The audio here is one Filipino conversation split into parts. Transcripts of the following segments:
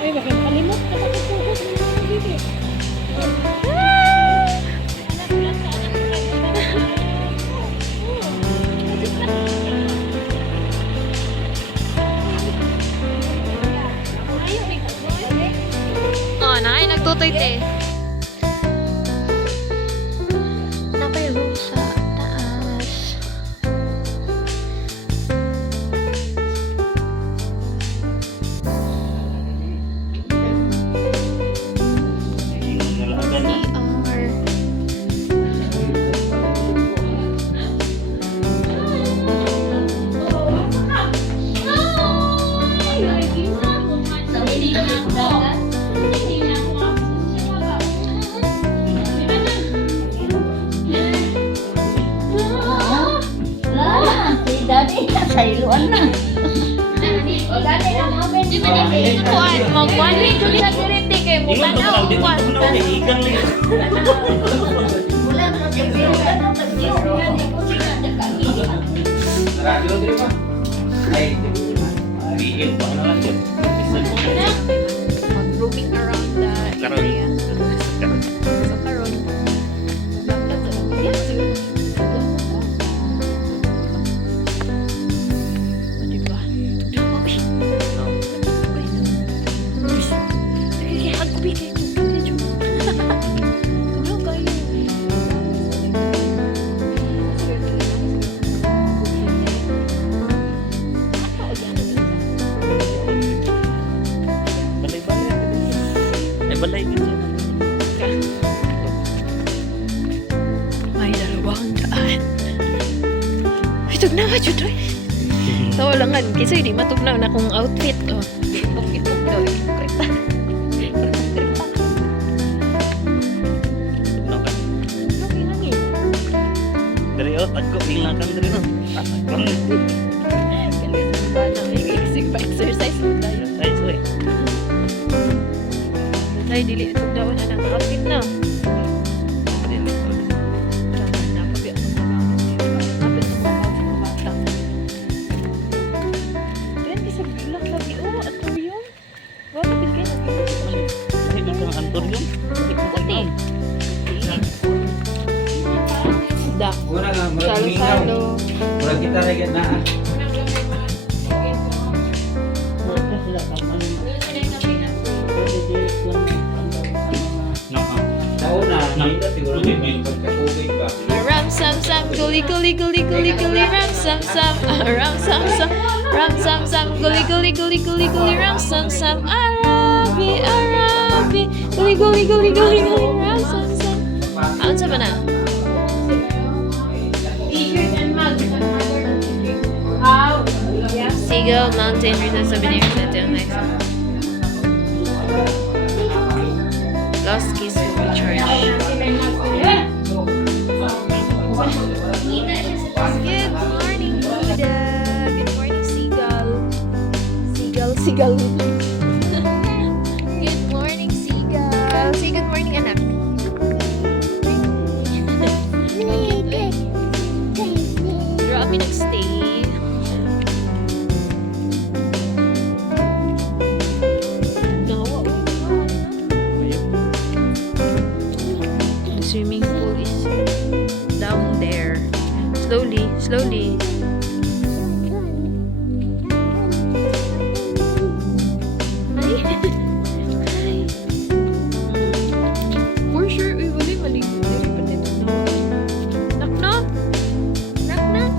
Ay, baka makalimot ka pagkakugod ng mga bibi. Oh, nakay nagtutoy te. Napay room sa taas. Dati sa iluan na. Di ba niya ito po ay mag-one week sa direte kayo mo ba na o one? Wala na sa iluan na. Radio di ba? Ay, BL pa na lang yun. Mag-roaming around the area. So karon. Yeah, siguro. Balay din siya. May 200. Itog na nga, Judoy. So, walangan. Kasi hindi matugnaw na kong outfit. Oh. Ipok-ipok daw. Krita. Krita. No ka. Okay lang eh. Dari out ako bilang kan dari no. Kalitan ba na may exercise mo tayo. Ay, sorry. Ay, dili itog daw na ng outfit na. Salo-salo. Murag kita lagi na. Ram sam sam guli guli guli guli guli ram sam sam ram sam sam ram sam sam guli guli guli guli guli ram sam sam Arabi Arabi guli guli guli guli guli ram sam sam. Ano sa mana? Seagull Mountain Resort Souvenir Center. Nice. Lost keys will be charged. Good morning, Ida. Good morning, Seagull. Seagull. Good morning, Seagull. Say good morning, anak. Draw kami nagstay. Swimming pool is down there. Slowly, slowly. Ay. For sure, we will leave maligo diri pa dito. Knock knock. Knock knock.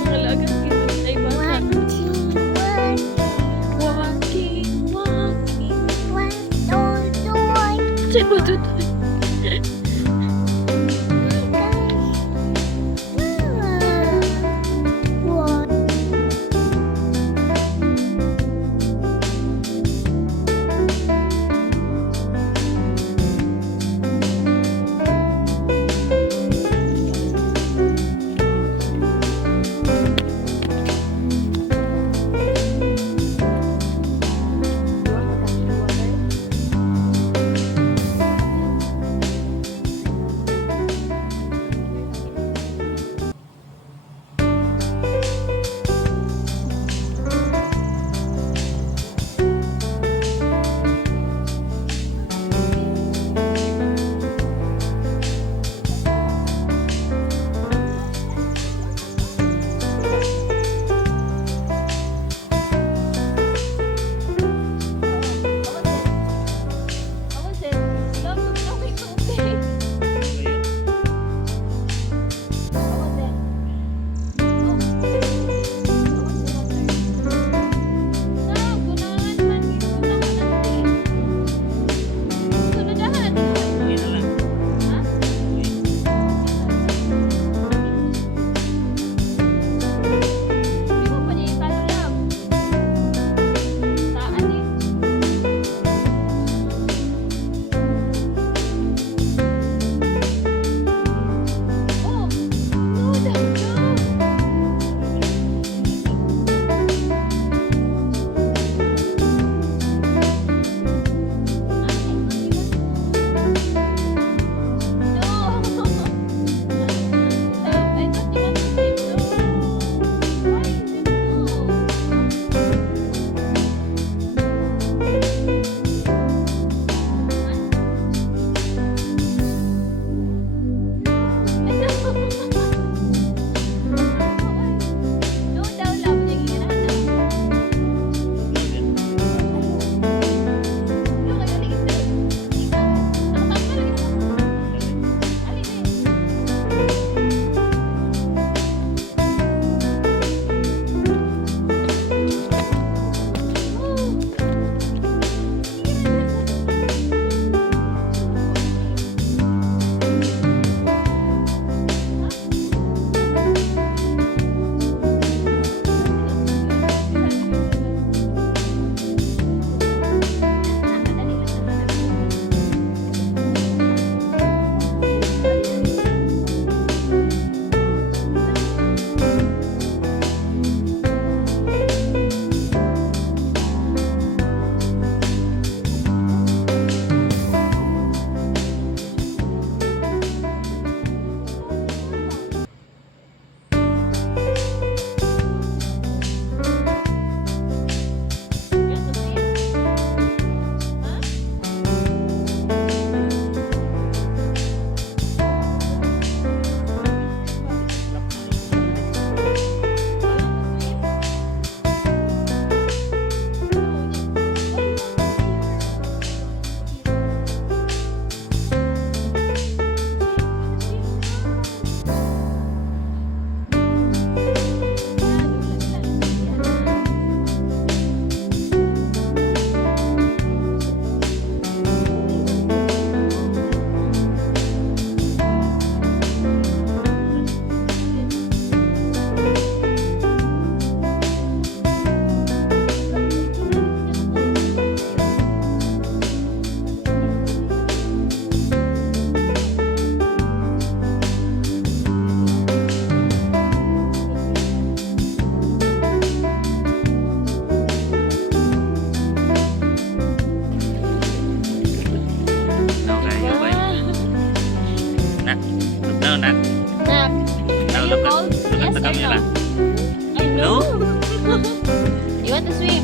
Mga lagang gitu ay bata. Walking. No. You want to swim?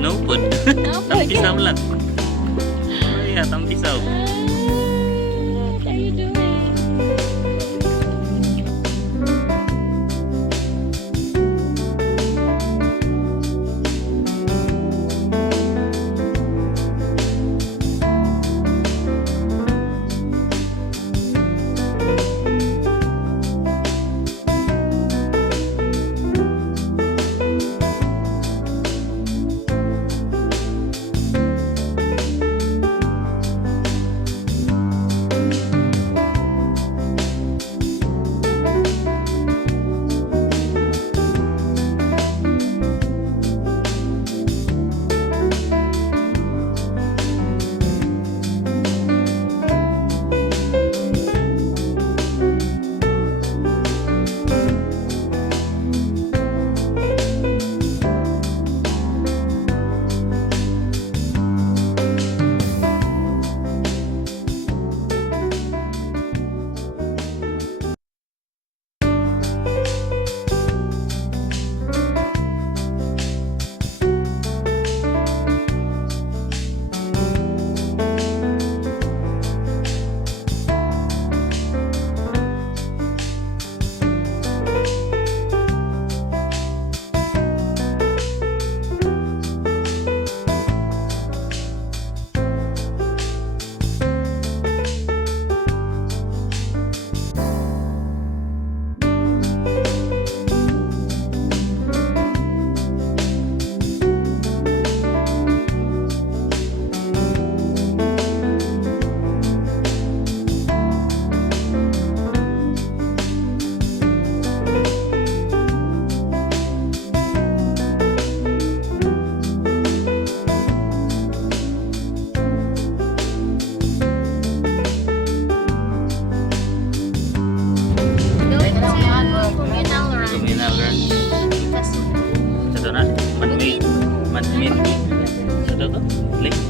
No food. No, Tampisaw lang. Oh yeah, tampisaw. What are you doing? Communal run. Ito na. Man-made. Man-made. Ito to? Lake?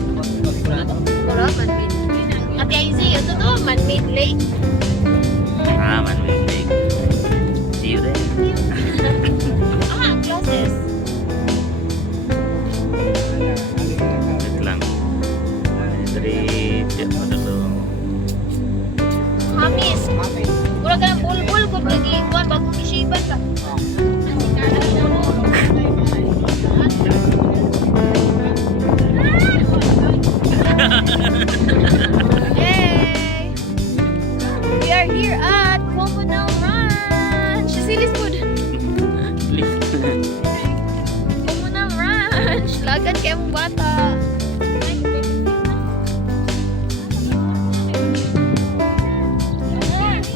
Ate Izzy, ito to, man-made lake. Ah, man-made lake. See you there. Classes. Wait lang. Dari... Ano to? Hamis. Mura ka ng bulbul kung lagi ikuan bago kisiban ka. Yay! We are here at Communal Ranch. Silis food. Communal Ranch. Lagan kayo mong bata.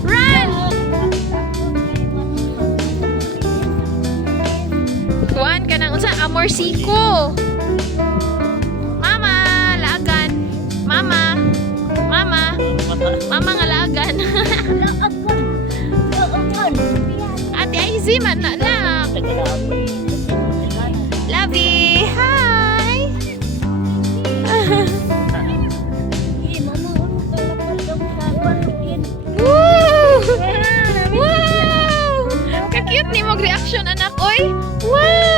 Run! Kuan ka ng unsa amorsiko. Mama, lagan. Mama. Mama. Mama nga lagan. Ate Izzy man na lang. Lovey, hi. Woo! Wow! Ka-cute ni mo reaction anak oy. Wow!